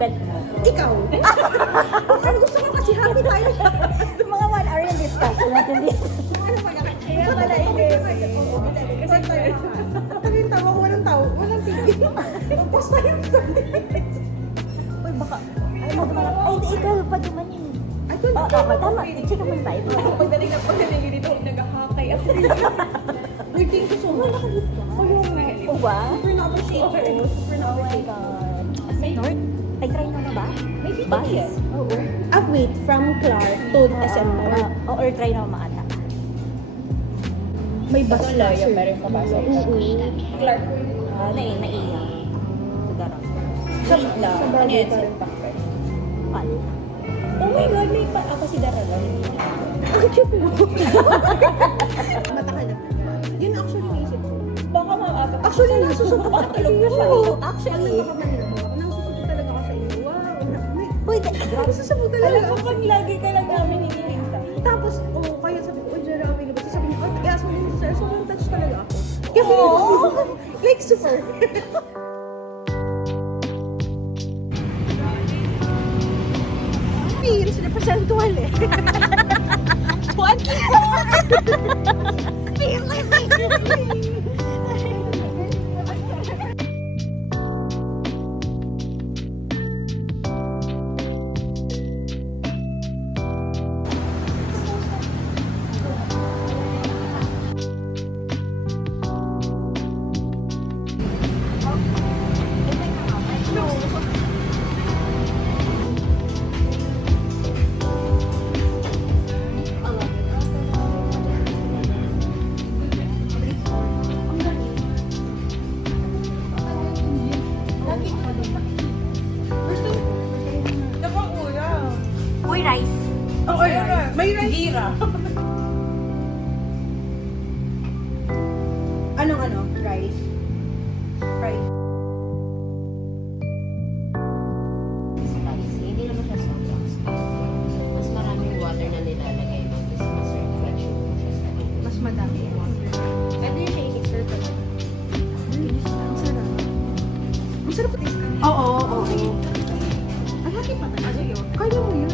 bet mo? Ikaw? Ano gusto ko kasi happy tayo. Mga 1 hour yung discussion natin dito. Ano pala? Kaya pala kasi tayo. Kapag yung tawa ko, walang tao, walang tigil. Tapos tayo. Uy, baka, ay, magmana. Ay, di, ikaw pa duman yun. Ay, doon. Tama. Check naman tayo. Pagdating dito, naghahakay ako. Uy, thank you so much. O ba? Super na-appreciate ko. Super Oh my na-appreciate. God. Sa North? Ay, try mo na ba? Maybe Bus? Oo. Wait, from Clark to SM Mall. Or try na maata. May bus Basta na layo, sir. meron pa pasok. Oo. Clark. Naiya. Siguro. Wait lang. Sa Ano bagay yan? pa rin. Silpak pa. Pal. Oh my God, may pa ako si Daragon. Ang cute mo. Matakal na. Yun actually naisip ko. Baka maaga. Actually, nasusunod ako. Tulog pa siya. Actually, Nasusunod talaga ako sa inyo. Wow. pwede. Nasusunod talaga Alam ako. mo, pag lagi ka lang namin hinihintay. Tapos, kaya sabi ko, Jera, available. Sabi niya, kaya sabi niya, sir, sobrang touch talaga ako. Kaya like super. Feels representual eh. Tuwan kita! Feel like Uy, rice. Oo, may rice. Gira. Anong ano? Rice? Fried. Spicy. Hindi naman siya sobrang spicy. Mas maraming water na nilalagay mo. Tapos mas reflection mo siya sa akin. Mas madami yung water. Pwede yung siya i-serve talaga. Ang sarap. Ang sarap taste ka. Oo, oo. Ang happy pa tayo. Kaya mo yun.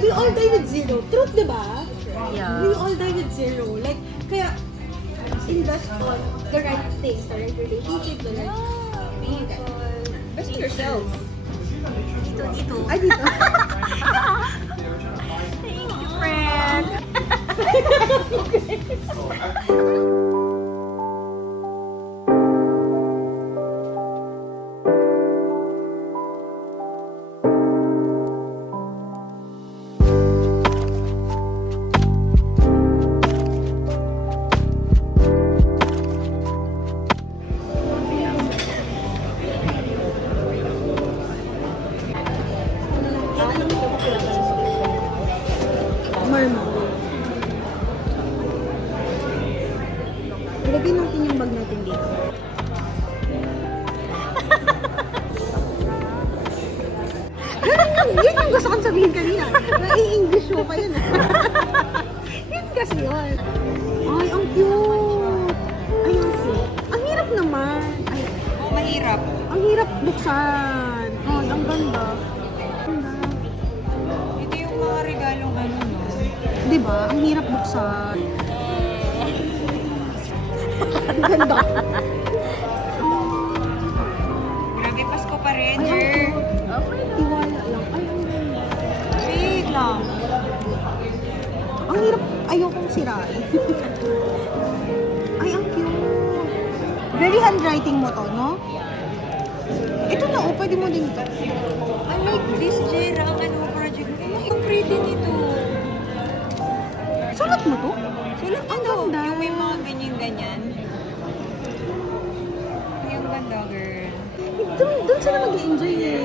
We all die with zero. Truth, di ba? Yeah. We all die with zero. Like, kaya, invest on the right things, the right relationship, the right people. Best yourself. Dito. Ay, dito. Thank you, friend. Marmol. Ilagay natin yung bag natin dito. Yun yung gusto kong sabihin kanina. Nai-English mo pa yun. Yun kasi yun. Ay, ang cute. Ay, ang cute. Ang hirap naman. Ay, Oh, mahirap. ang hirap buksan. Ay, ang ganda. Ganda. Ito yung mga regalong ano, no? Diba? Ang hirap buksan. Ang ganda. Grabe, Pasko pa rin, Ay, ang Jer. cute. Tiwala lang. Ay, ang ganda. Wait lang. Ang hirap. Ayokong sirain. Ay, ang cute. Very handwriting mo to, no? Ito na, oh. Pwede mo din ito. I like this, Jer. Ang ano project mo. Ang pretty nito. Sulat mo to? Sulat Ang nito. ganda. Yung may mga ganyan-ganyan. Yung ganda, girl. Doon sila mag-i-enjoy eh.